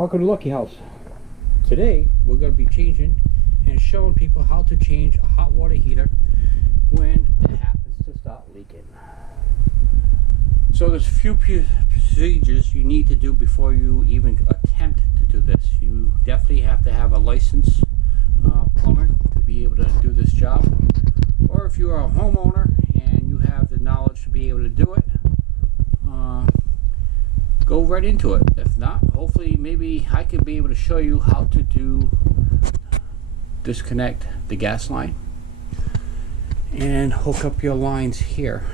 Welcome to Lucky House. Today we're going to be changing and showing people how to change a hot water heater when it happens to start leaking. So there's a few procedures you need to do before you even attempt to do this. You definitely have to have a licensed plumber to be able to do this job, or if you are a homeowner and you have the knowledge to be able to do it, go right into it. If not, hopefully maybe I could be able to show you how to disconnect the gas line and hook up your lines here.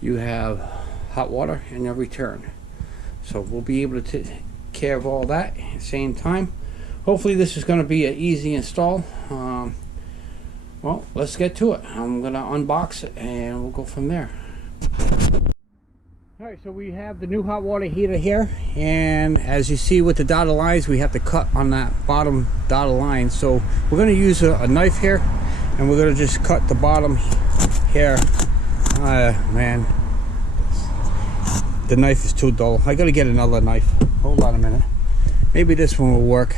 You have hot water and a return, so we'll be able to take care of all that at the same time. Hopefully this is going to be an easy install. Well, let's get to it. I'm going to unbox it and we'll go from there. Alright, so we have the new hot water heater here, and as you see with the dotted lines, we have to cut on that bottom dotted line. So we're going to use a knife here, and we're going to just cut the bottom here. Man, the knife is too dull. I got to get another knife. Hold on a minute. Maybe this one will work.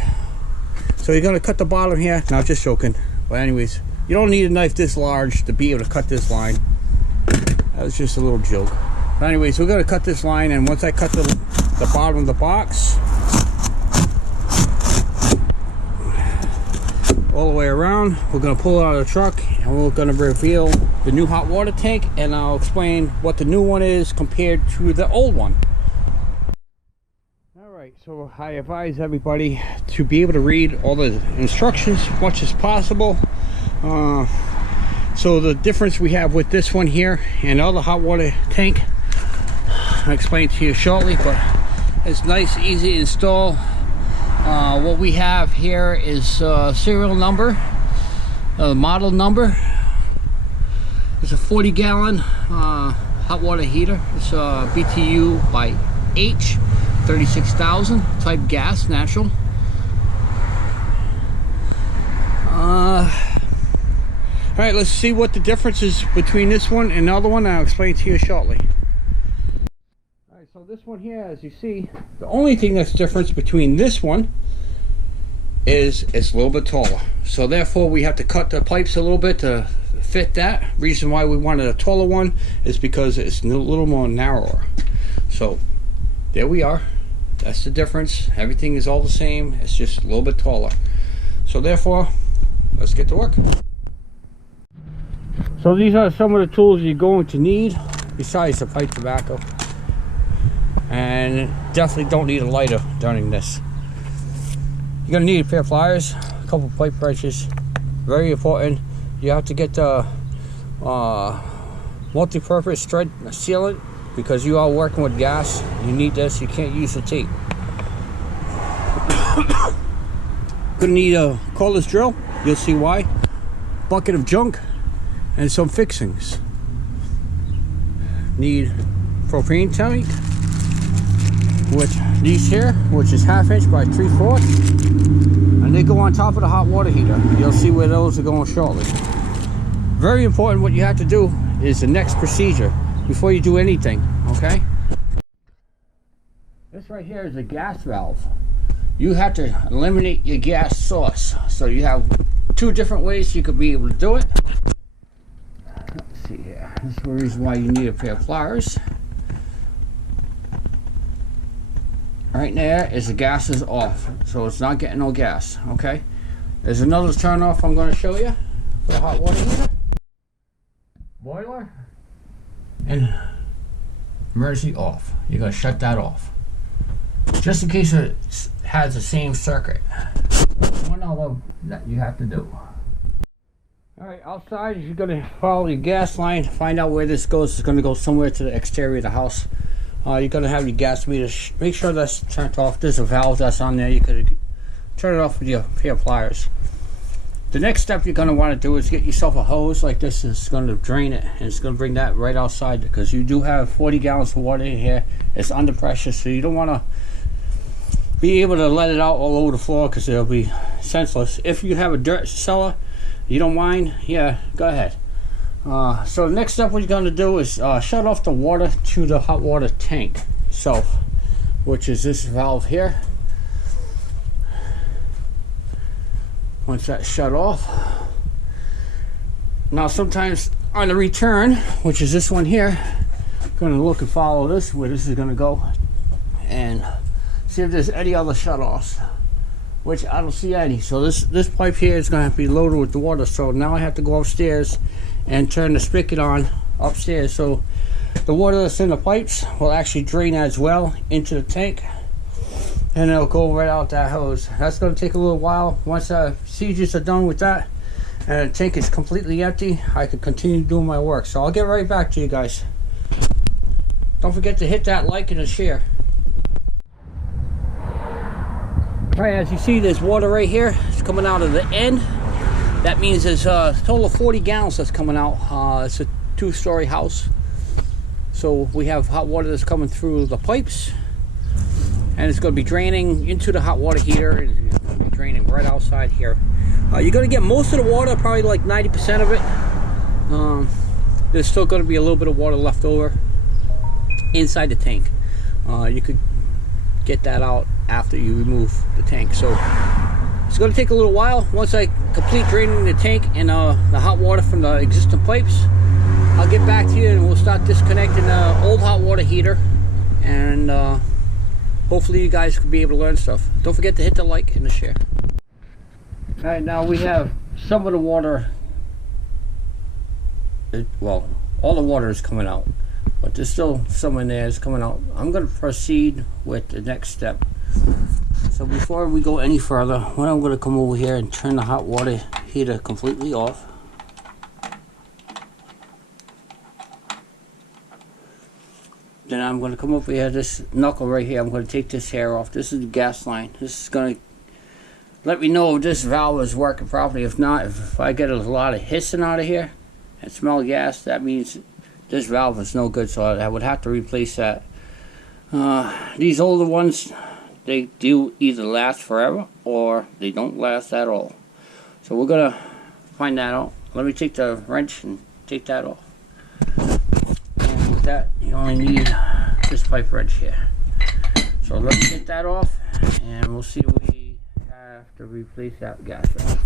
So you're going to cut the bottom here. No, just joking. But anyways, you don't need a knife this large to be able to cut this line. That was just a little joke. But anyways, we're going to cut this line, and once I cut the bottom of the box all the way around, we're going to pull it out of the truck and we're going to reveal the new hot water tank, and I'll explain what the new one is compared to the old one. Alright, so I advise everybody to be able to read all the instructions as much as possible. So the difference we have with this one here and all the hot water tank, I'll explain to you shortly, but it's nice, easy to install. What we have here is serial number, model number. It's a 40-gallon hot water heater. It's a BTU by H, 36,000, type gas, natural. Alright, let's see what the difference is between this one and the other one. I'll explain to you shortly. Alright, so this one here, as you see, the only thing that's different between this one is it's a little bit taller. So therefore we have to cut the pipes a little bit to fit that. Reason why we wanted a taller one is because it's a little more narrower. So there we are. That's the difference. Everything is all the same. It's just a little bit taller. So therefore, let's get to work. So these are some of the tools you're going to need besides the pipe tobacco, and definitely don't need a lighter during this. You're going to need a pair of pliers, a couple pipe wrenches. Very important. You have to get the multi-purpose thread sealant, because you are working with gas. You need this. You can't use the tape. Gonna need a cordless drill. You'll see why. Bucket of junk and some fixings. Need propane tank with these here, which is 1/2 inch by 3/4, and they go on top of the hot water heater. You'll see where those are going shortly. Very important. What you have to do is the next procedure before you do anything. Okay, this right here is a gas valve. You have to eliminate your gas source. So you have two different ways you could be able to do it. Let's see here. This is the reason why you need a pair of pliers. Right there is the gas is off, so it's not getting no gas. Okay, there's another turn off I'm going to show you for the hot water heater. Boiler and emergency off. You're going to shut that off, just in case it has the same circuit. One other that you have to do. Alright, outside you're going to follow your gas line, find out where this goes. It's going to go somewhere to the exterior of the house. You're going to have your gas meter, make sure that's turned off. There's a valve that's on there. You could turn it off with your pair of pliers. The next step you're going to want to do is get yourself a hose like this. It's going to drain it, and it's going to bring that right outside, because you do have 40 gallons of water in here. It's under pressure, so you don't want to be able to let it out all over the floor, because it'll be senseless. If you have a dirt cellar, you don't mind, yeah, go ahead. So the next step what you're going to do is shut off the water to the hot water tank itself. which is this valve here. Once that's shut off, now sometimes on the return, which is this one here, I'm going to look and follow this, where this is going to go, and see if there's any other shut-offs, which I don't see any. So this pipe here is going to have to be loaded with the water, so now I have to go upstairs and turn the spigot on upstairs, so the water that's in the pipes will actually drain as well into the tank, and it'll go right out that hose. That's going to take a little while. Once the procedures are done with that and the tank is completely empty, I can continue doing my work. So I'll get right back to you guys. Don't forget to hit that like and a share. Alright, as you see, there's water right here. It's coming out of the end. That means there's a total of 40 gallons that's coming out. It's a 2-story house. So we have hot water that's coming through the pipes, and it's going to be draining into the hot water heater, and it's going to be draining right outside here. You're going to get most of the water, probably like 90% of it. There's still going to be a little bit of water left over inside the tank. You could get that out after you remove the tank. So it's going to take a little while. Once I complete draining the tank and the hot water from the existing pipes, I'll get back to you and we'll start disconnecting the old hot water heater, and hopefully you guys can be able to learn stuff. Don't forget to hit the like and the share. Alright, now we have some of the water, well, all the water is coming out, but there's still some in there that's coming out. I'm going to proceed with the next step. So before we go any further, I'm going to come over here and turn the hot water heater completely off. Then I'm going to come over here, this knuckle right here, I'm going to take this hair off. This is the gas line. This is going to let me know if this valve is working properly. If not, if I get a lot of hissing out of here and smell gas, that means this valve is no good, so I would have to replace that. These older ones, they do either last forever or they don't last at all. So we're going to find that out. Let me take the wrench and take that off. And with that, you only need this pipe wrench here. So let's get that off and we'll see if we have to replace that gas valve.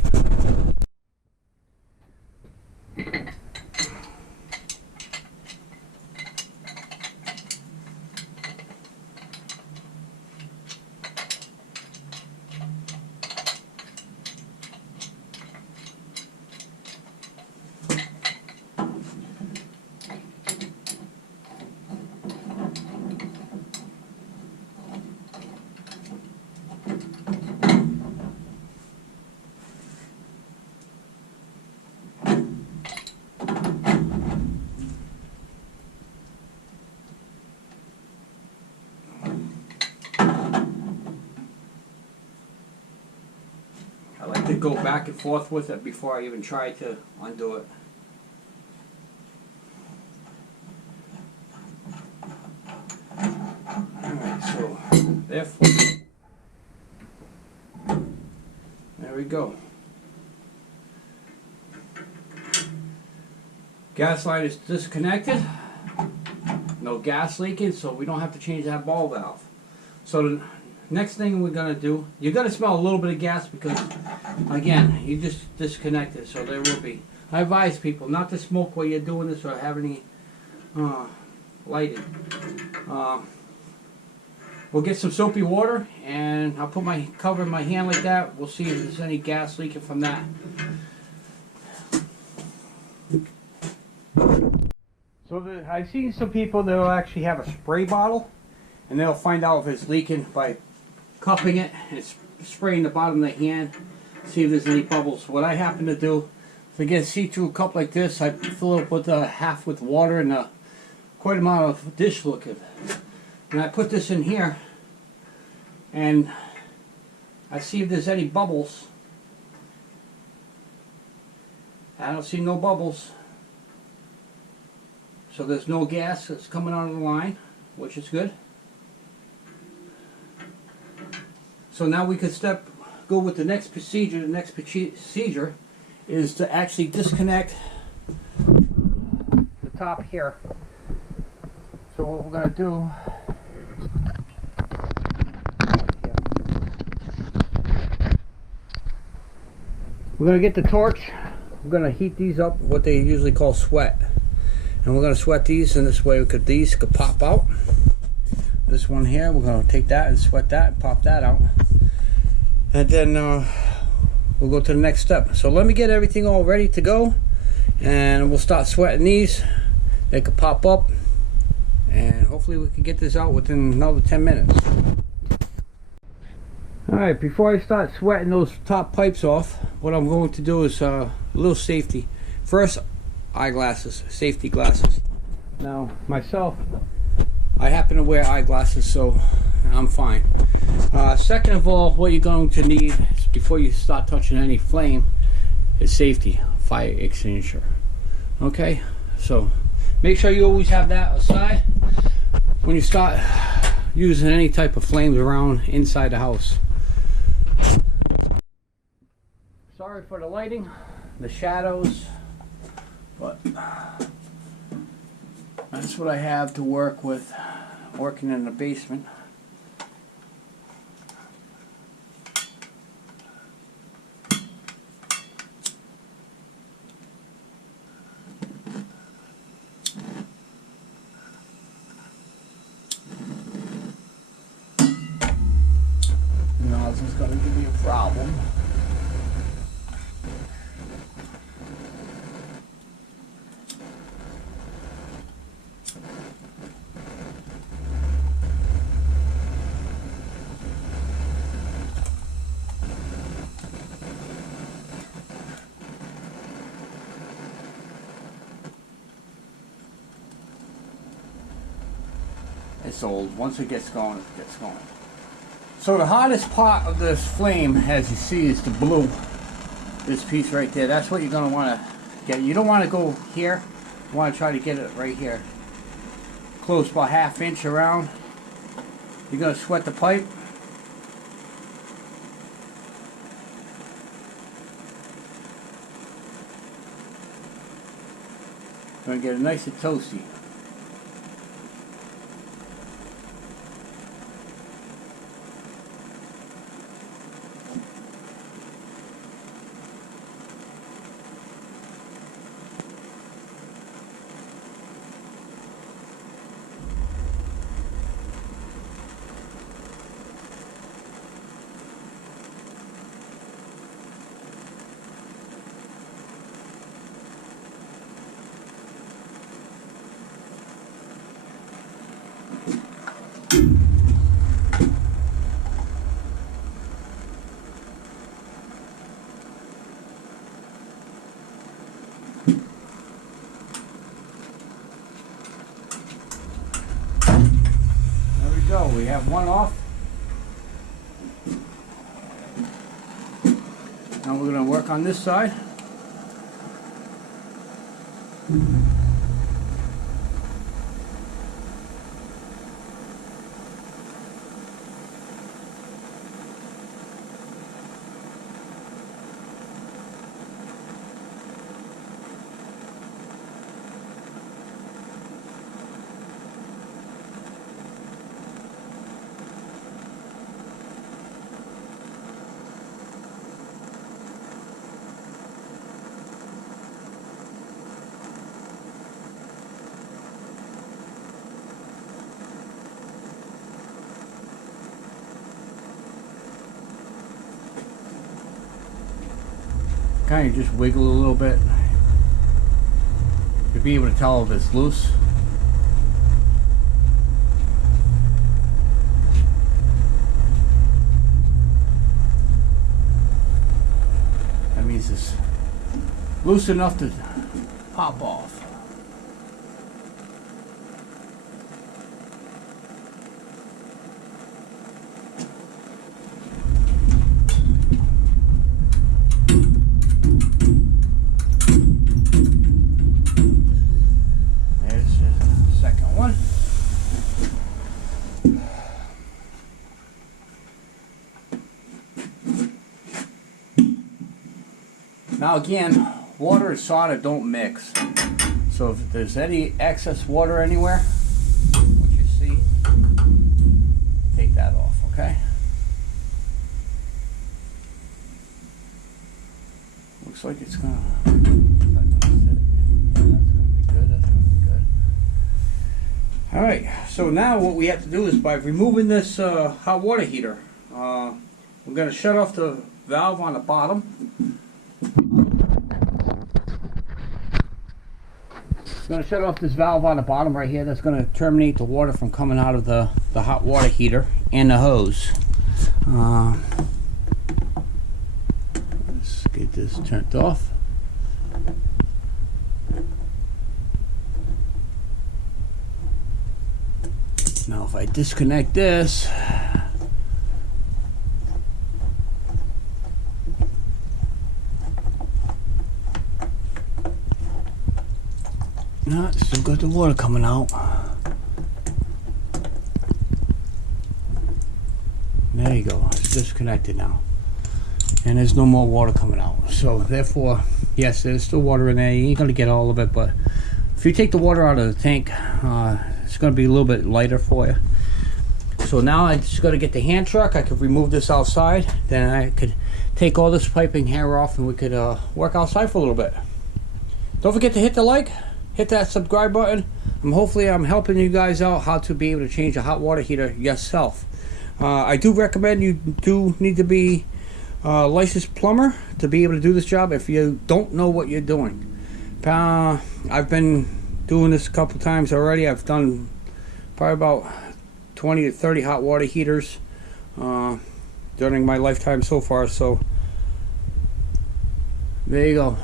I like to go back and forth with it before I even try to undo it. Alright, so therefore, there we go. Gas line is disconnected. No gas leaking, so we don't have to change that ball valve. So the next thing we're going to do, you're going to smell a little bit of gas because, again, you just disconnected, so there will be. I advise people not to smoke while you're doing this or have any lighting. We'll get some soapy water, and I'll put my cover in my hand like that. We'll see if there's any gas leaking from that. So I've seen some people that will actually have a spray bottle, and they'll find out if it's leaking by cupping it and spraying the bottom of the hand, see if there's any bubbles. What I happen to do, if I get a see-through cup like this, I fill it up with half with water and quite a amount of dish liquid. And I put this in here, and I see if there's any bubbles. I don't see no bubbles. So there's no gas that's coming out of the line, which is good. So now we could go with the next procedure. The next procedure is to actually disconnect the top here. So what we're going to do We're gonna get the torch. We're gonna heat these up, what they usually call sweat, and we're gonna sweat these in this way. These could pop out. This one here, we're gonna take that and sweat that and pop that out, and then we'll go to the next step. So let me get everything all ready to go, and we'll start sweating these. They could pop up, and hopefully we can get this out within another 10 minutes. Alright, before I start sweating those top pipes off, what I'm going to do is a little safety. First, eyeglasses, safety glasses. Now, myself, I happen to wear eyeglasses, so I'm fine. Second of all, what you're going to need is, before you start touching any flame, is safety, fire extinguisher. Okay, so make sure you always have that aside when you start using any type of flames around inside the house. Sorry for the lighting, the shadows, but that's what I have to work with, working in the basement. Now this is going to give me a problem. It's old. Once it gets going, it gets going. So the hottest part of this flame, as you see, is the blue. This piece right there. That's what you're going to want to get. You don't want to go here. You want to try to get it right here. Close about ½ inch around. You're going to sweat the pipe. Going to get it nice and toasty. We have one off. Now we're going to work on this side. Kind of just wiggle a little bit to be able to tell if it's loose. That means it's loose enough to pop off. Now again, water and solder don't mix. So if there's any excess water anywhere, what you see, take that off, okay? looks like it's gonna. Yeah, that's gonna be good. That's gonna be good. All right. So now what we have to do is, by removing this hot water heater, we're gonna shut off the valve on the bottom. Going to shut off this valve on the bottom right here. That's going to terminate the water from coming out of the hot water heater and the hose. Let's get this turned off. Now if I disconnect this, no, still got the water coming out. There you go. It's disconnected now. And there's no more water coming out. So therefore, yes, there's still water in there. You ain't gonna get all of it, but if you take the water out of the tank, it's gonna be a little bit lighter for you. So now I just gotta get the hand truck. I could remove this outside. Then I could take all this piping here off and we could work outside for a little bit. Don't forget to hit the like. Hit that subscribe button. Hopefully I'm helping you guys out how to be able to change a hot water heater yourself. I do recommend you do need to be a licensed plumber to be able to do this job if you don't know what you're doing. I've been doing this a couple times already. I've done probably about 20 to 30 hot water heaters during my lifetime so far. So there you go.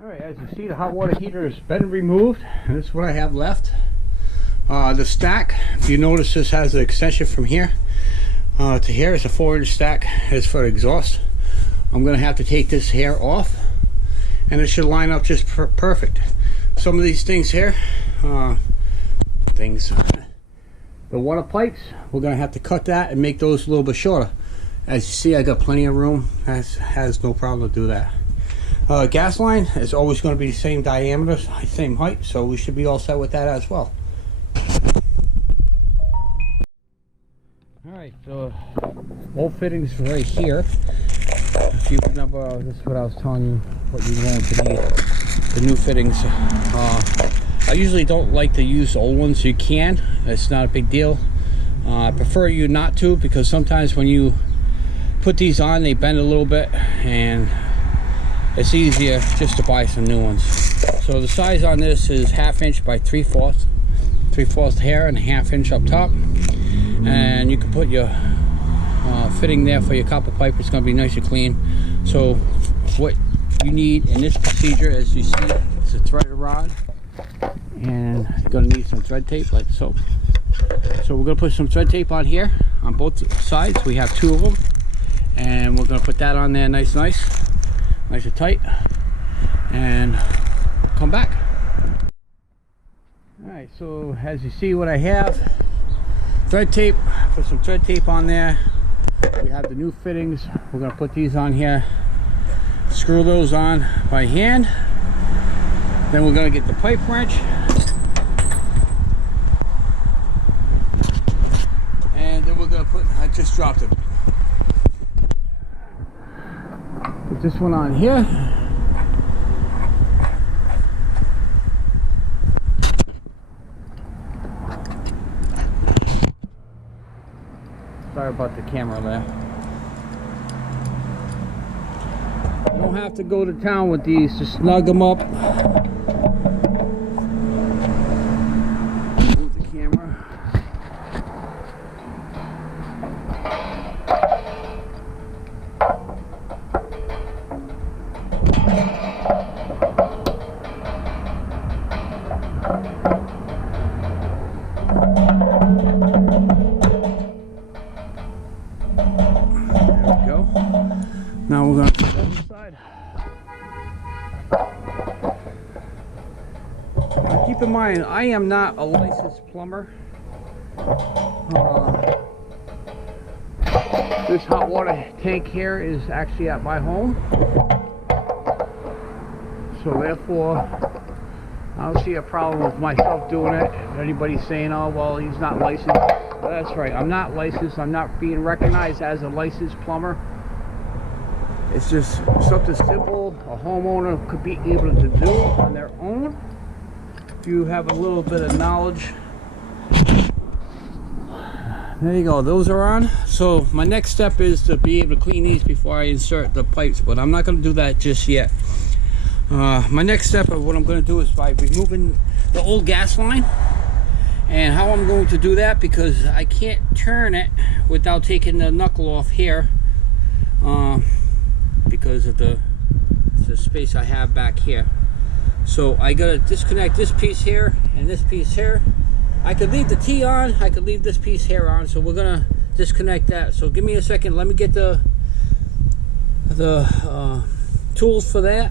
Alright, as you see, the hot water heater has been removed. This is what I have left. The stack, if you notice, this has an extension from here to here. It's a 4-inch stack. It's for exhaust. I'm going to have to take this hair off, and it should line up just perfect. Some of these things here, the water pipes, we're going to have to cut that and make those a little bit shorter. As you see, I got plenty of room. Has no problem to do that. Gas line is always going to be the same diameter, same height, so we should be all set with that as well. Alright, so all fittings right here. If you remember, this is what I was telling you, what you're going to need, the new fittings. I usually don't like to use old ones. You can, it's not a big deal. I prefer you not to, because sometimes when you put these on, they bend a little bit, and it's easier just to buy some new ones. So the size on this is 1/2 inch by 3/4 hair and 1/2 inch up top, and you can put your fitting there for your copper pipe. It's going to be nice and clean. So what you need in this procedure, as you see, is a threaded rod, and you're going to need some thread tape like so. So we're going to put some thread tape on here on both sides. We have 2 of them, and we're going to put that on there nice and tight, and come back. Alright, so as you see what I have, thread tape, put some thread tape on there. We have the new fittings. We're going to put these on here, screw those on by hand. Then we're going to get the pipe wrench, and then we're going to put, I just dropped it. Put this one on here. Sorry about the camera there. You don't have to go to town with these, just snug them up. Move the camera. Now we're going to put that inside. Now keep in mind, I am not a licensed plumber. This hot water tank here is actually at my home. So therefore, I don't see a problem with myself doing it. If anybody's saying, oh, well, he's not licensed. Well, that's right, I'm not licensed. I'm not being recognized as a licensed plumber. It's just something simple a homeowner could be able to do on their own if you have a little bit of knowledge. There you go, those are on. So my next step is to be able to clean these before I insert the pipes, but I'm not going to do that just yet. My next step of what I'm going to do is by removing the old gas line. And how I'm going to do that, because I can't turn it without taking the knuckle off here, because of the space I have back here. So I gotta disconnect this piece here and this piece here. I could leave the T on, I could leave this piece here on, so we're gonna disconnect that. So give me a second, let me get the tools for that.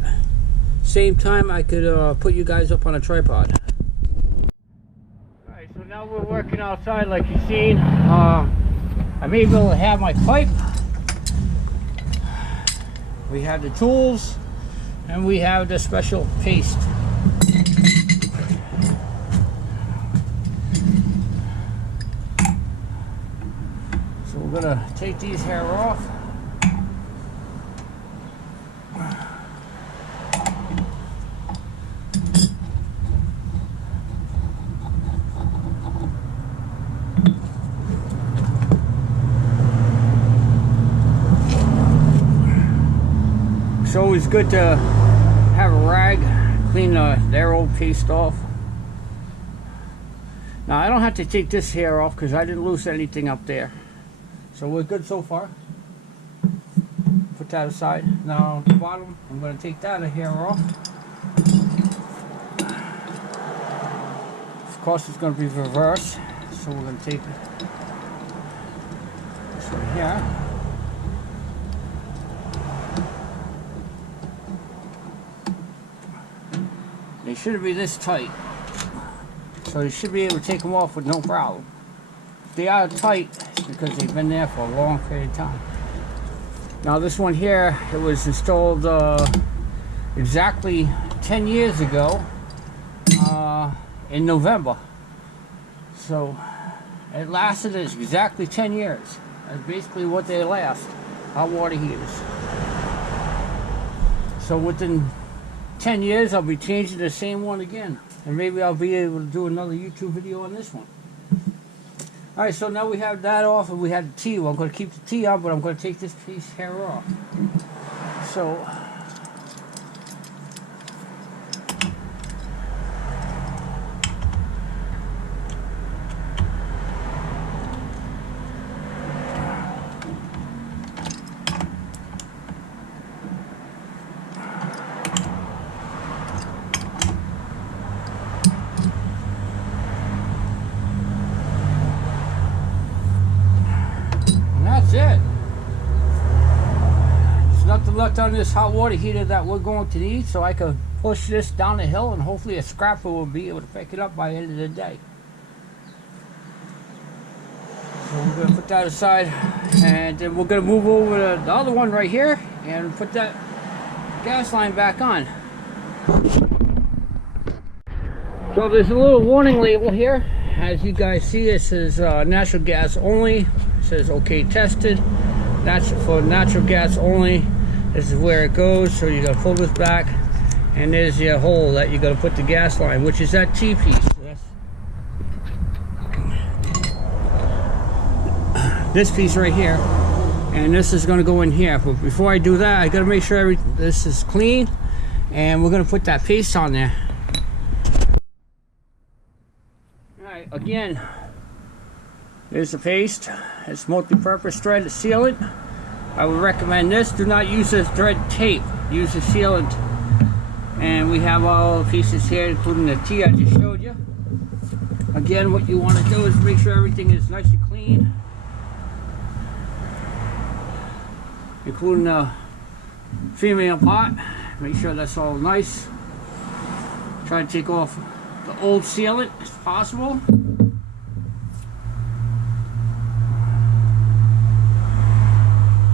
Same time I could put you guys up on a tripod. Alright, so now we're working outside like you've seen. I'm able to have my pipe. We have the tools and we have the special paste. We're gonna take these hair off. It's always good to have a rag, clean their old paste off. Now I don't have to take this hair off because I didn't lose anything up there. So we're good so far. Put that aside. Now the bottom, I'm going to take that hair off. Of course it's going to be reverse. So we're going to take this one here. They shouldn't be this tight. So you should be able to take them off with no problem. If they are tight, because they've been there for a long period of time. Now this one here, it was installed exactly 10 years ago in November. So it lasted exactly 10 years. That's basically what they last, hot water heaters. So within 10 years I'll be changing the same one again. And maybe I'll be able to do another YouTube video on this one. Alright, so now we have that off and we have the T. Well, I'm going to keep the T on, but I'm going to take this piece hair off. So, that's it. There's nothing left on this hot water heater that we're going to need, so I can push this down the hill and hopefully a scrapper will be able to pick it up by the end of the day. So we're going to put that aside, and then we're going to move over to the other one right here and put that gas line back on. So there's a little warning label here. As you guys see, it says natural gas only. It says okay tested. That's for natural gas only. This is where it goes. So you gotta pull this back, and there's your hole that you gotta put the gas line, which is that T piece. This piece right here, and this is gonna go in here. But before I do that, I gotta make sure this is clean, and we're gonna put that paste on there. Alright, again, there's the paste. It's multi-purpose thread to seal it. I would recommend this. Do not use this thread tape. Use the sealant. And we have all the pieces here, including the T I just showed you. Again, what you want to do is make sure everything is nice and clean, including the female pot. Make sure that's all nice. Try to take off the old sealant as possible.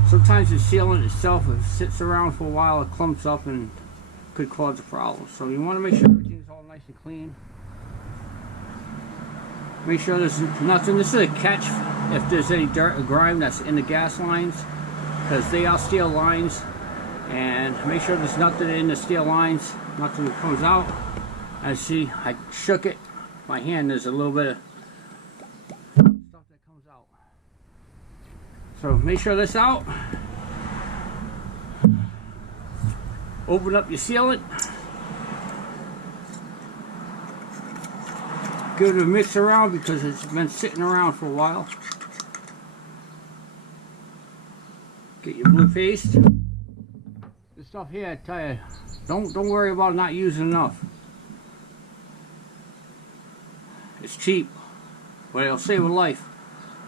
Sometimes the sealant itself, if it sits around for a while, it clumps up and could cause a problem. So you want to make sure everything's all nice and clean. Make sure there's nothing. This is a catch if there's any dirt or grime that's in the gas lines, because they are steel lines and make sure there's nothing in the steel lines, nothing that comes out. As see, I shook it. My hand, there's a little bit of stuff that comes out. So make sure that's out. Open up your sealant. Give it a mix around because it's been sitting around for a while. Get your blue paste. This stuff here, I tell you, don't worry about not using enough. It's cheap, but it'll save a life.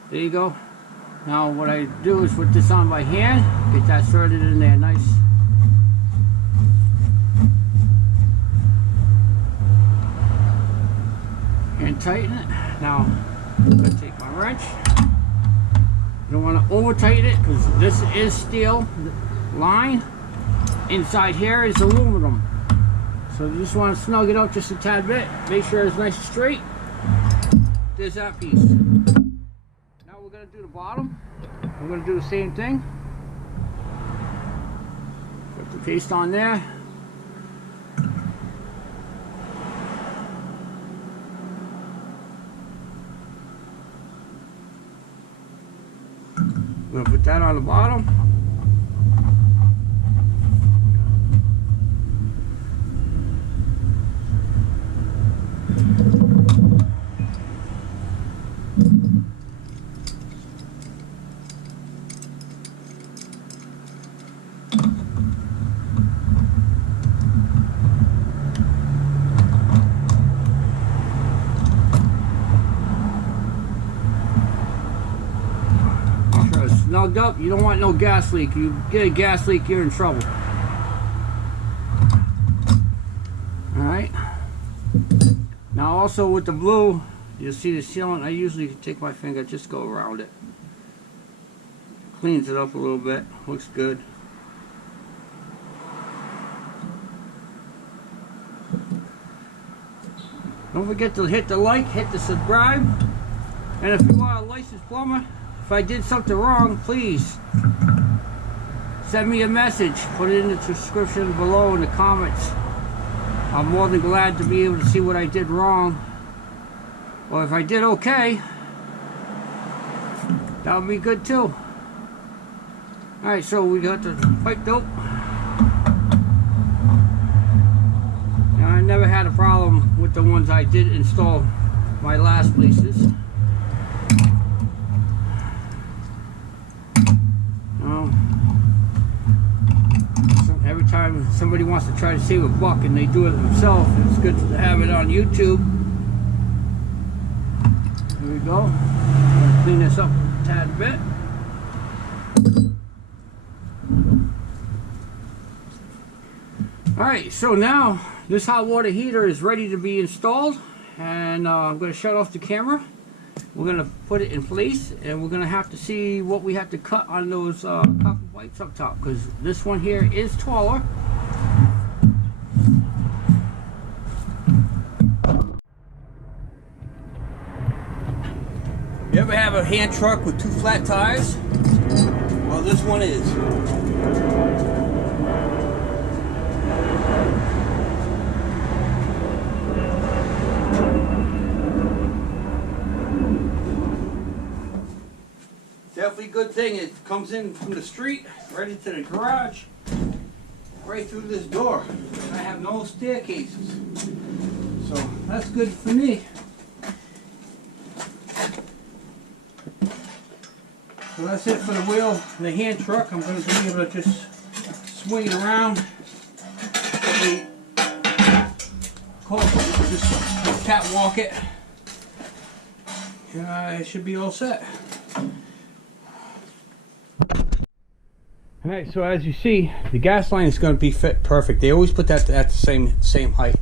There you go. Now what I do is put this on by hand, get that threaded in there nice. And tighten it. Now I'm going to take my wrench. You don't want to over tighten it because this is steel line. Inside here is aluminum. So you just want to snug it up just a tad bit. Make sure it's nice and straight. There's that piece. Now we're going to do the bottom. We're going to do the same thing. Put the paste on there. I'm going to put that on the bottom. Snugged up. You don't want no gas leak. You get a gas leak, you're in trouble. Alright. Now also with the blue, you'll see the sealant. I usually take my finger, just go around it. Cleans it up a little bit. Looks good. Don't forget to hit the like, hit the subscribe. And if you are a licensed plumber, if I did something wrong, please send me a message. Put it in the description below in the comments. I'm more than glad to be able to see what I did wrong. Or if I did okay, that would be good too. Alright, so we got the pipe dope. Now, I never had a problem with the ones I did install my last places. Every time somebody wants to try to save a buck and they do it themselves, it's good to have it on YouTube. Here we go. Clean this up a tad bit. Alright, so now this hot water heater is ready to be installed, and I'm going to shut off the camera. We're going to put it in place, and we're going to have to see what we have to cut on those copper pipes up top, because this one here is taller. You ever have a hand truck with two flat tires? Well, this one is. Definitely good thing it comes in from the street right into the garage, right through this door. I have no staircases, so that's good for me. So that's it for the wheel and the hand truck. I'm going to be able to just swing it around. Just catwalk it, and it should be all set. Alright, so as you see, the gas line is going to be fit perfect. They always put that at the same height.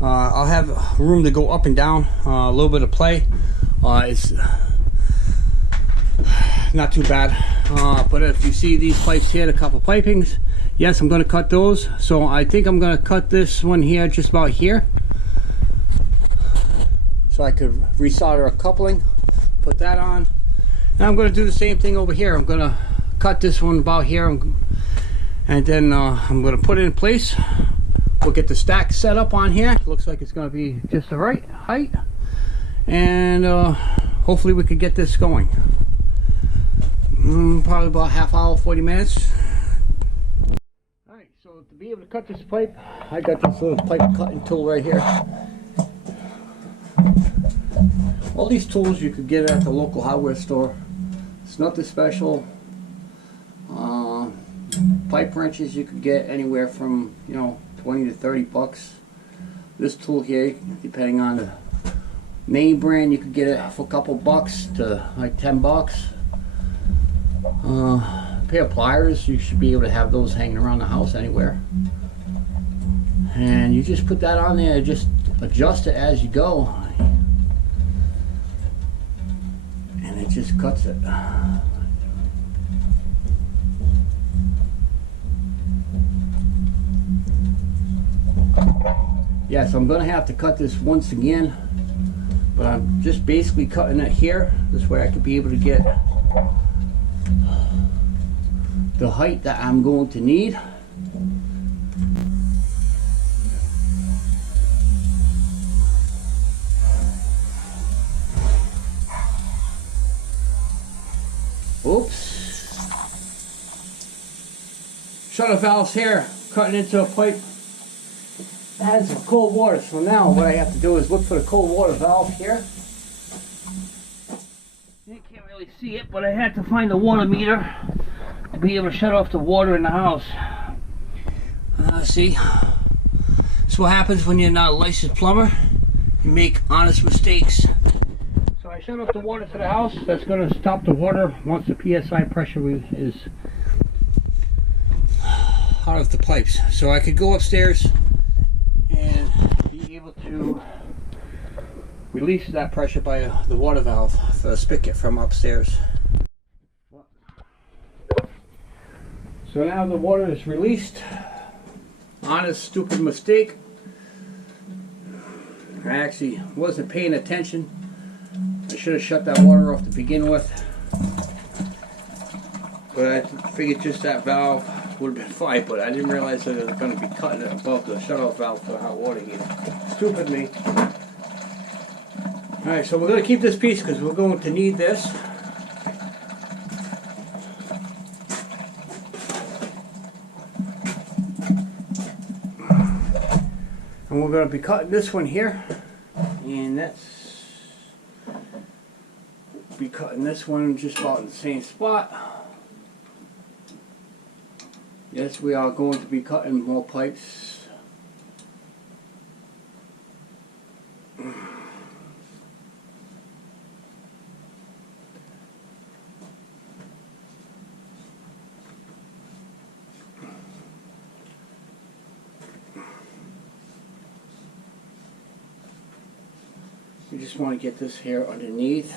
I'll have room to go up and down, a little bit of play. It's not too bad. But if you see these pipes here, a couple pipings, yes, I'm going to cut those. So I think I'm going to cut this one here just about here, so I could resolder a coupling, put that on. And I'm going to do the same thing over here. I'm going to cut this one about here, and And then I'm going to put it in place. We'll get the stack set up on here. Looks like it's going to be just the right height. And hopefully we could get this going. Probably about half hour, 40 minutes. Alright, so to be able to cut this pipe, I got this little pipe cutting tool right here. All these tools you could get at the local hardware store. It's nothing special. Pipe wrenches you could get anywhere from 20 to 30 bucks. This tool here, depending on the name brand, you could get it for a couple bucks to like 10 bucks. A pair of pliers, you should be able to have those hanging around the house anywhere. And you just put that on there, just adjust it as you go. And it just cuts it. Yes, I'm going to have to cut this once again, but I'm just basically cutting it here. This way I could be able to get the height that I'm going to need. Oops. Shutter valves here, cutting into a pipe. It has some cold water, so now what I have to do is look for the cold water valve here. You can't really see it, but I had to find the water meter to be able to shut off the water in the house. See, that's what happens when you're not a licensed plumber. You make honest mistakes. So I shut off the water to the house. That's going to stop the water once the PSI pressure is out of the pipes. So I could go upstairs and be able to release that pressure by the water valve for the spigot from upstairs. So now the water is released. Honest stupid mistake. I actually wasn't paying attention. I should have shut that water off to begin with. But I figured just that valve would have been fine, but I didn't realize that it was going to be cutting it above the shutoff valve for the hot water heater. Stupid me. Alright, so we're going to keep this piece because we're going to need this. And we're going to be cutting this one here. And that's... be cutting this one just about in the same spot. Yes, we are going to be cutting more pipes. We just want to get this here underneath.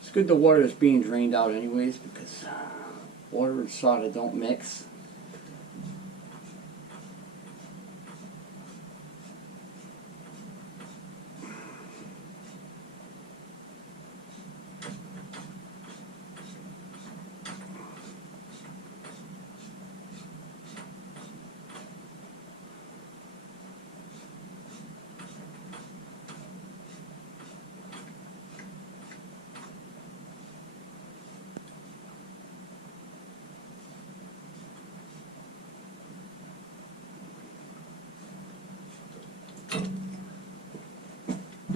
It's good the water is being drained out anyways, because water and solder don't mix.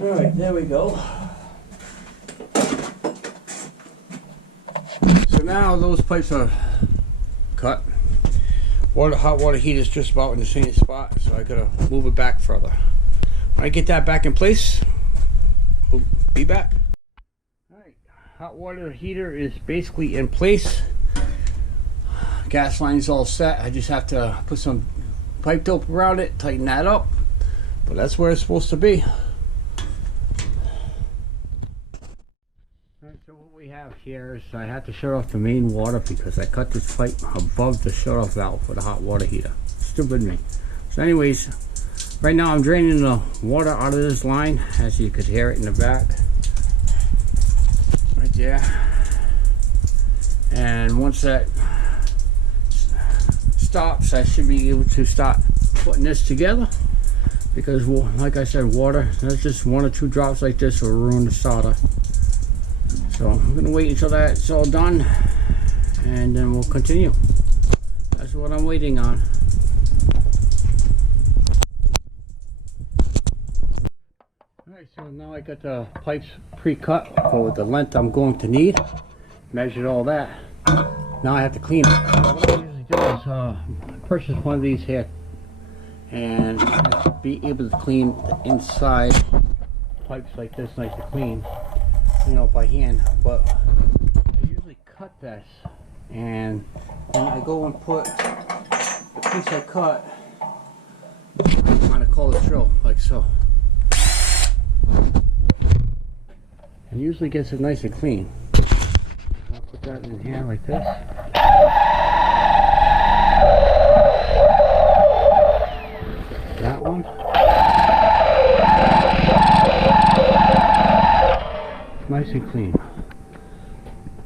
Alright, there we go. So now those pipes are cut. Hot water heater is just about in the same spot, so I gotta move it back further. When I get that back in place, we'll be back. Alright, hot water heater is basically in place. Gas line's all set. I just have to put some pipe dope around it, tighten that up. But that's where it's supposed to be. So what we have here is I had to shut off the main water because I cut this pipe above the shutoff valve for the hot water heater. Stupid me. So anyways, Right now I'm draining the water out of this line, as you could hear it in the back. Right there. And once that stops, I should be able to start putting this together. Because, like I said, water, that's just 1 or 2 drops like this will ruin the solder. So I'm gonna wait until that's all done, and then we'll continue. That's what I'm waiting on. Alright, so now I got the pipes pre-cut for the length I'm going to need. Measured all that. Now I have to clean it. So what I usually do is purchase one of these here, and be able to clean the inside pipes like this nice and clean, you know, by hand. But I usually cut this, and then I go and put the piece I cut on a cold drill, like so. And usually gets it nice and clean. I'll put that in here like this. That one. Nice and clean.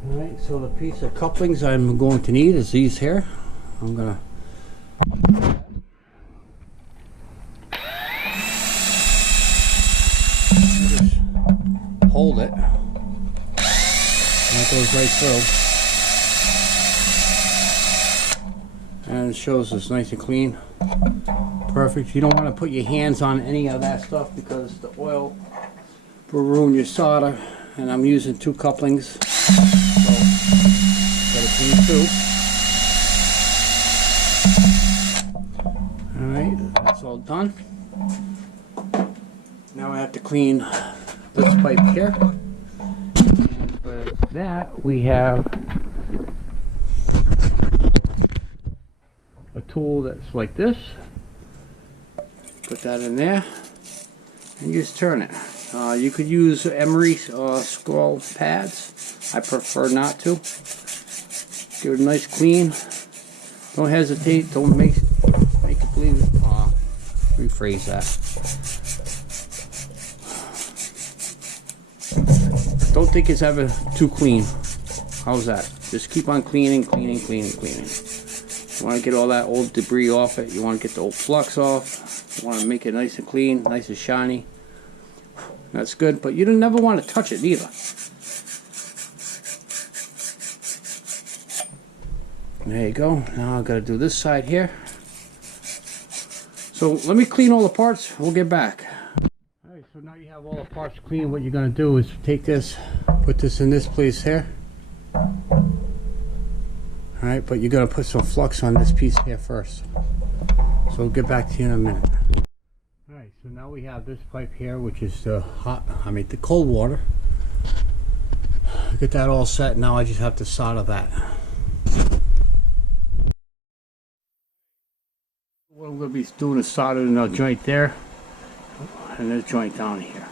Alright, so the piece of couplings I'm going to need is these here. I'm gonna just hold it. That goes right through. And it shows it's nice and clean. Perfect. You don't want to put your hands on any of that stuff because the oil will ruin your solder. And I'm using 2 couplings. So, got to clean 2. Alright, that's all done. Now I have to clean this pipe here. And for that, we have a tool that's like this. Put that in there and just turn it. You could use emery scroll pads. I prefer not to. Give it a nice clean. Don't hesitate. Don't make it bleed. Rephrase that. Don't think it's ever too clean. How's that? Just keep on cleaning, cleaning, cleaning, cleaning. You want to get all that old debris off it. You want to get the old flux off. You want to make it nice and clean, nice and shiny. That's good, but you don't never want to touch it either. There you go. Now I've got to do this side here. So let me clean all the parts. We'll get back. Alright, so now you have all the parts clean. What you're going to do is take this, put this in this place here. Alright, but you're going to put some flux on this piece here first. So we'll get back to you in a minute. Alright, so now we have this pipe here, which is the the cold water. Get that all set. Now I just have to solder that. What I'm going to be doing is soldering a joint there and this joint down here.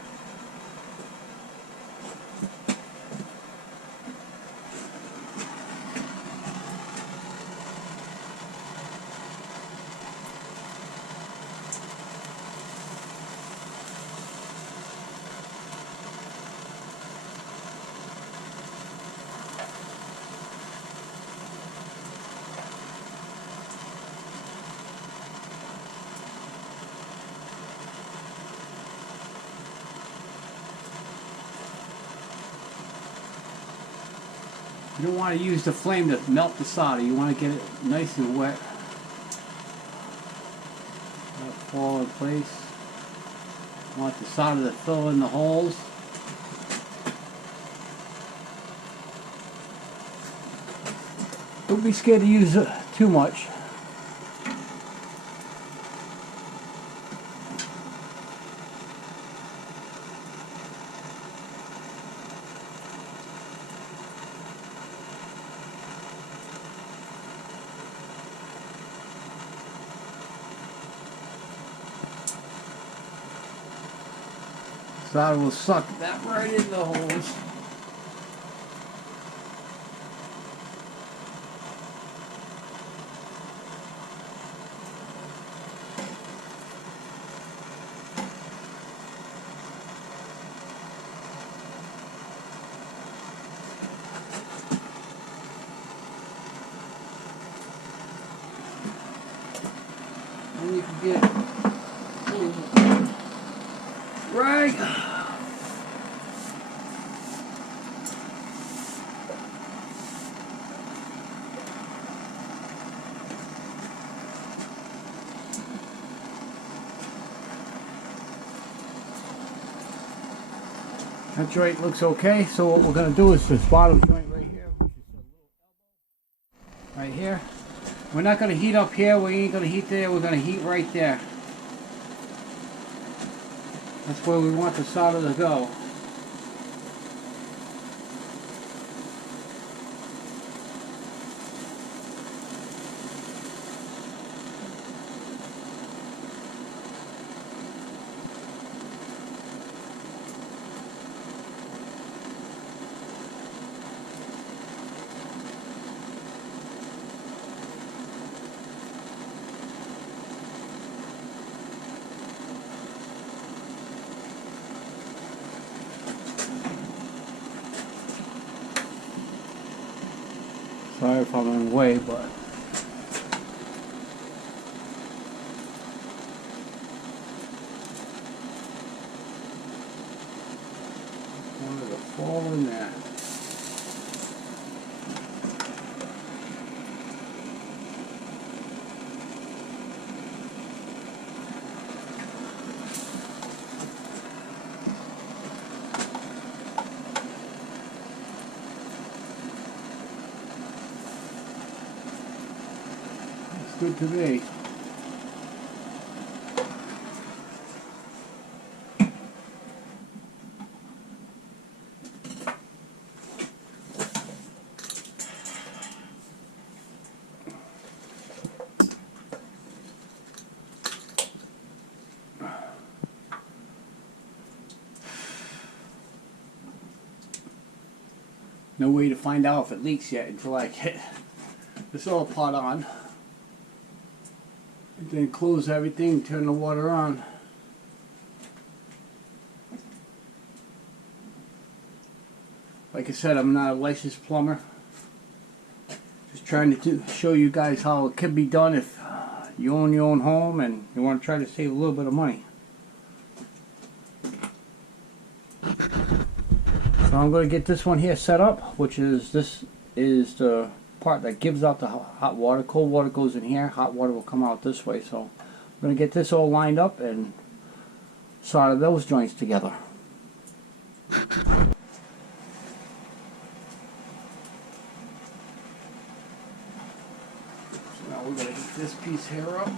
You don't want to use the flame to melt the solder. You want to get it nice and wet. Let it fall in place. You want the solder to fill in the holes. Don't be scared to use it too much. Solder will suck that right in the holes. get rag. That joint looks okay, so what we're going to do is this bottom joint right here, which is a little elbow, right here. We're not going to heat up here, we ain't going to heat there, we're going to heat right there. That's where we want the solder to go. Sorry if I'm in the way, but wanted to fall in there. Good to me. No way to find out if it leaks yet until I get this oil pot on. And then close everything, turn the water on. Like I said, I'm not a licensed plumber. Just trying to show you guys how it can be done if you own your own home and you want to try to save a little bit of money. So I'm going to get this one here set up, which is, this is the part that gives out the hot water. Cold water goes in here, hot water will come out this way. So I'm going to get this all lined up and solder those joints together. So now we're going to get this piece here up.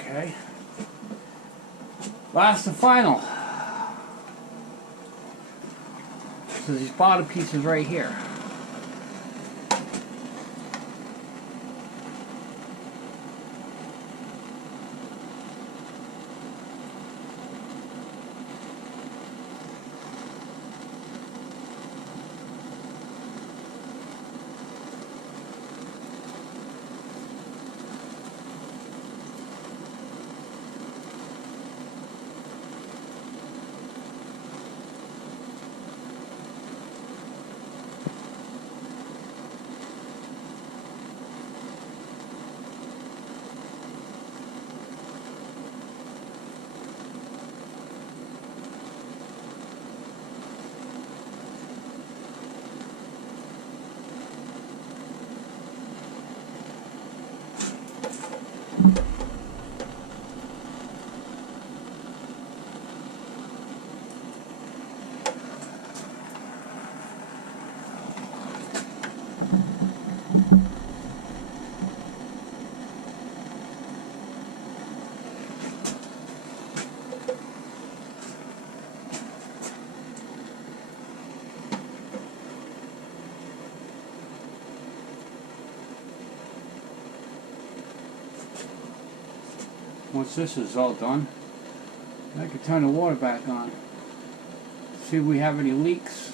Okay. Last and final. So these bottom pieces right here. Once this is all done, I can turn the water back on. See if we have any leaks.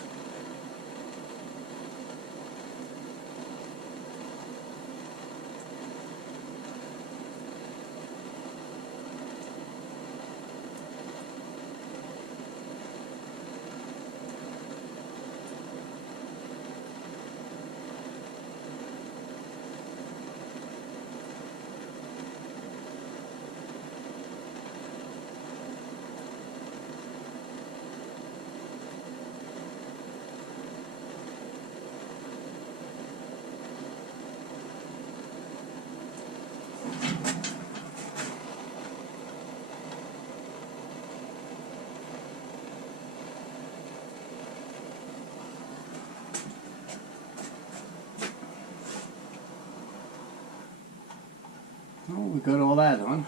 Oh, we got all that on.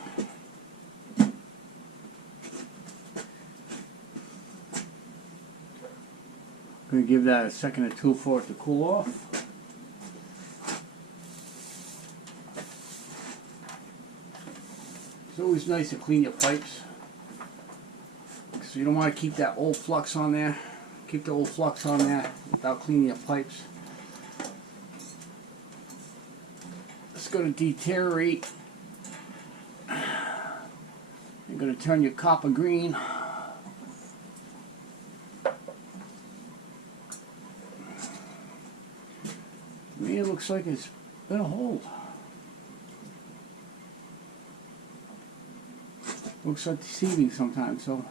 Gonna give that a second or two for it to cool off. It's always nice to clean your pipes, so you don't want to keep that old flux on there. Keep the old flux on there without cleaning your pipes. It's going to deteriorate. You're going to turn your copper green. To me, it looks like it's been a hole. Looks like deceiving sometimes, so.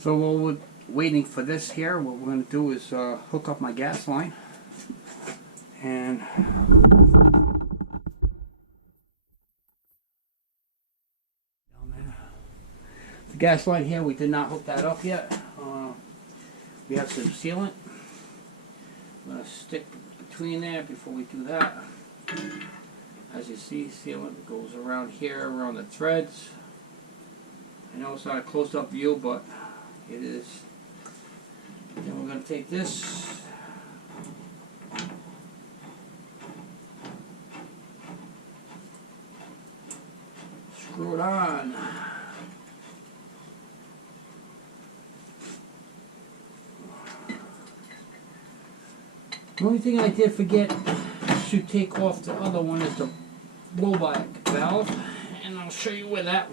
So while we're waiting for this here, what we're going to do is hook up my gas line. And down there. The gas line here, we did not hook that up yet. We have some sealant. I'm going to stick between there before we do that. As you see, sealant goes around here, around the threads. I know it's not a close-up view, but it is. Then we're going to take this. Screw it on. The only thing I did forget to take off the other one is the blowback valve, and I'll show you where that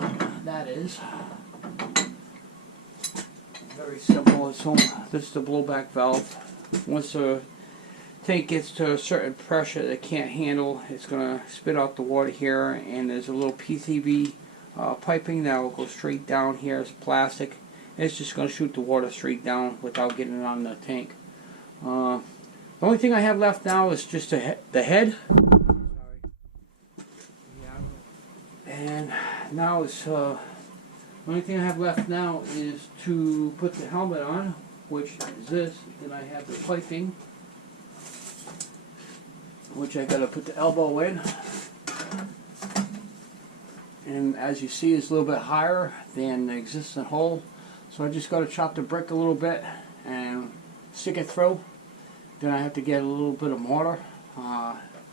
is. Very simple. So this is the blowback valve. Once the tank gets to a certain pressure that it can't handle, it's going to spit out the water here, and there's a little PCV piping that will go straight down here. It's plastic. It's just going to shoot the water straight down without getting it on the tank. The only thing I have left now is just the head. Sorry. Yeah. And now it's the only thing I have left now is to put the helmet on, which is this. Then I have the piping, which I gotta put the elbow in. And as you see, it's a little bit higher than the existing hole. So I just gotta chop the brick a little bit and stick it through. Then I have to get a little bit of mortar.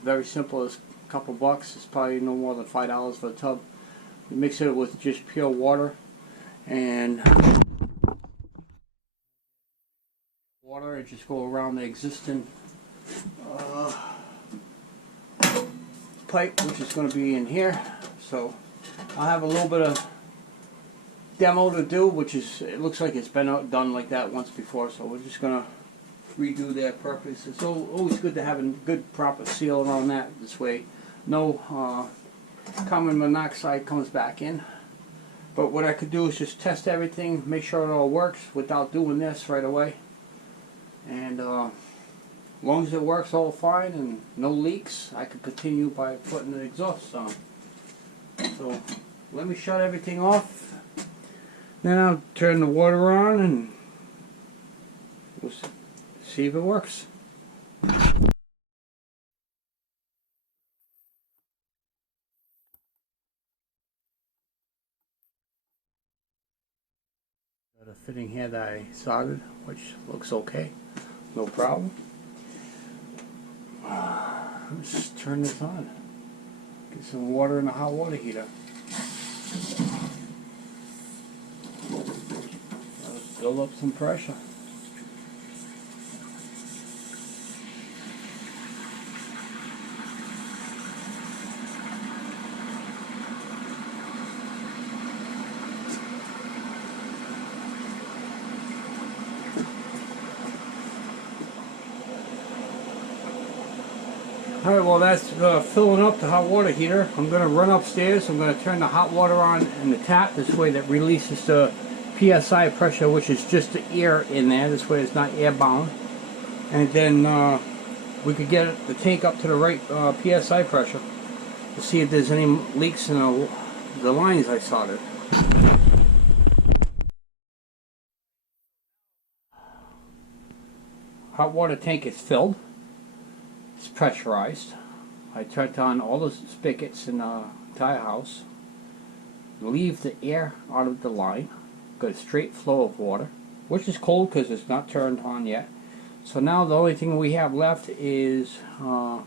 Very simple, it's a couple bucks. It's probably no more than $5 for a tub. You mix it with just pure water and water, and just go around the existing pipe, which is going to be in here. So I'll have a little bit of demo to do, which is, it looks like it's been done like that once before, so we're just going to redo that purpose. It's always good to have a good proper seal around that. This way no carbon monoxide comes back in. But what I could do is just test everything, make sure it all works without doing this right away. And as long as it works all fine and no leaks, I could continue by putting the exhaust on. So let me shut everything off. Then I'll turn the water on and we'll see if it works. The fitting here that I soldered, which looks okay, no problem. Let's just turn this on. Get some water in the hot water heater. Let's build up some pressure. Alright, well that's filling up the hot water heater. I'm going to run upstairs. I'm going to turn the hot water on in the tap. This way that releases the PSI pressure, which is just the air in there. This way it's not airbound. And then we could get the tank up to the right PSI pressure to see if there's any leaks in the lines I soldered. Hot water tank is filled. It's pressurized. I turned on all the spigots in the entire house. Leave the air out of the line. Got a straight flow of water, which is cold because it's not turned on yet. So now the only thing we have left is off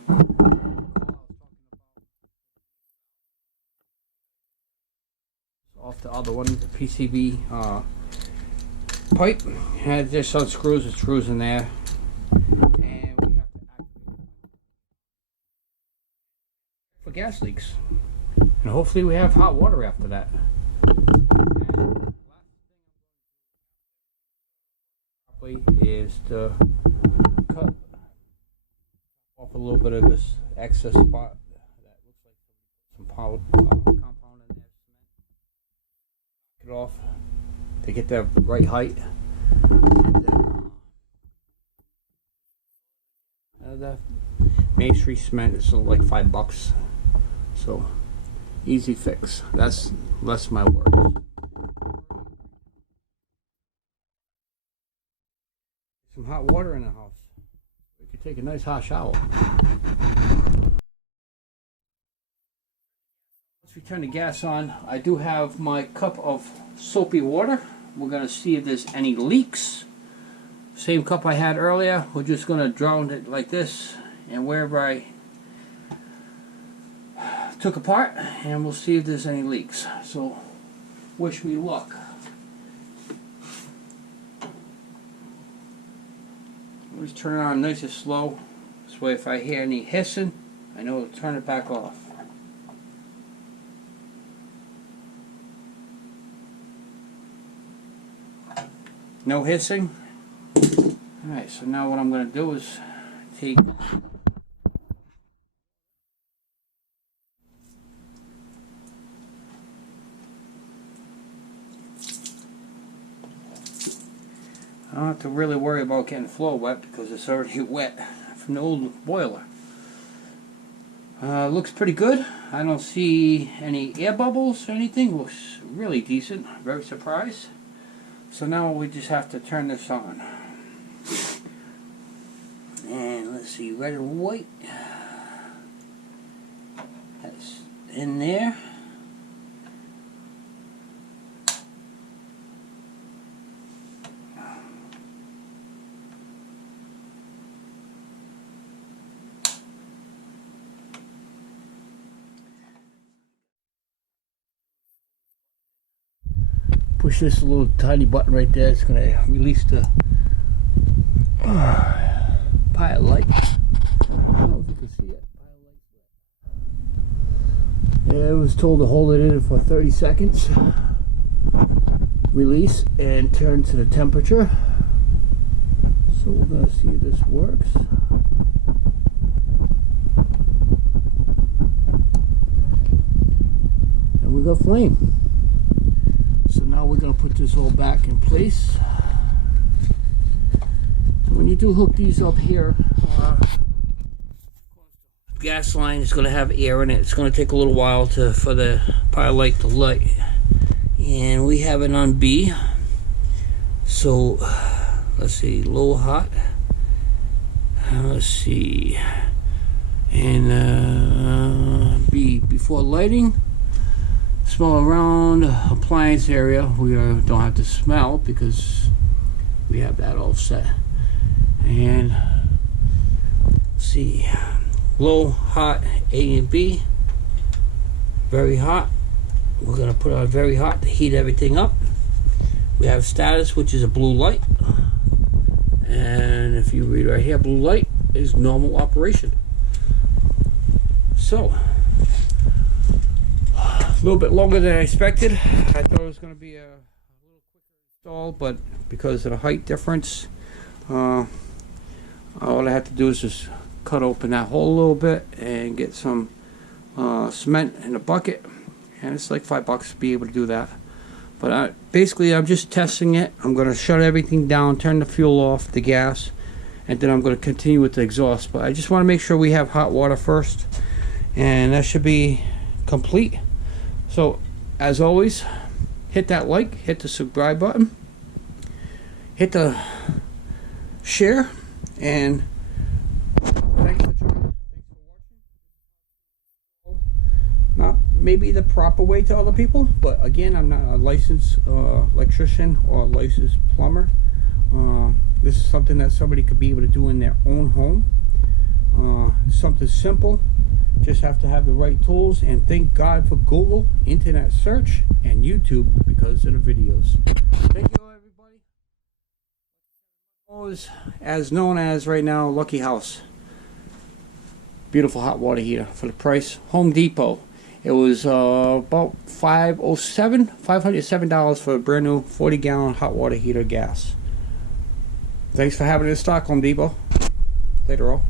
the other one, the PCB pipe. Had this unscrews, it screws in there. For gas leaks, and hopefully we have hot water after that. And is to cut off a little bit of this excess spot that looks like some compound in there. Get it off to get the right height. And then the masonry cement is like $5. So easy fix. That's less my work. Some hot water in the house. We could take a nice hot shower. Once we turn the gas on, I do have my cup of soapy water. We're going to see if there's any leaks. Same cup I had earlier. We're just going to drown it like this, and wherever I took apart, and we'll see if there's any leaks. So wish me luck. Let's turn it on nice and slow. This way if I hear any hissing, I know to turn it back off. No hissing. Alright, so now what I'm going to do is take I don't have to really worry about getting the floor wet because it's already wet from the old boiler. Looks pretty good. I don't see any air bubbles or anything. Looks really decent. Very surprised. So now we just have to turn this on. And let's see, red and white. That's in there. Push this little tiny button right there. It's going to release the pilot light. I don't know if you can see it. Yeah, I was told to hold it in for 30 seconds. Release and turn to the temperature. So we're going to see if this works. And we got flame. So now we're going to put this all back in place. When you do hook these up here, gas line is going to have air in it. It's going to take a little while for the pilot light to light. And we have it on B. So let's see, low hot. Let's see. And B before lighting. smell around appliance area. We don't have to smell because we have that all set. And see, low, hot, A and B, very hot. We're gonna put on very hot to heat everything up. We have status, which is a blue light, and if you read right here, blue light is normal operation. So a little bit longer than I expected. I thought it was going to be a little quicker install, but because of the height difference, all I have to do is just cut open that hole a little bit and get some cement in a bucket, and it's like $5 to be able to do that. But basically I'm just testing it. I'm going to shut everything down, turn the fuel off, the gas, and then I'm going to continue with the exhaust. But I just want to make sure we have hot water first, and that should be complete. So as always, hit that like, hit the subscribe button, hit the share, and thanks for joining. Thanks for watching. Not maybe the proper way to other people, but again, I'm not a licensed electrician or a licensed plumber. This is something that somebody could be able to do in their own home. Something simple. Just have to have the right tools, and thank God for Google, internet search, and YouTube because of the videos. Thank you, everybody. Mowers, as known as right now, Lucky House. Beautiful hot water heater for the price. Home Depot. It was about $507 for a brand new 40-gallon hot water heater gas. Thanks for having it in stock, Home Depot. Later all.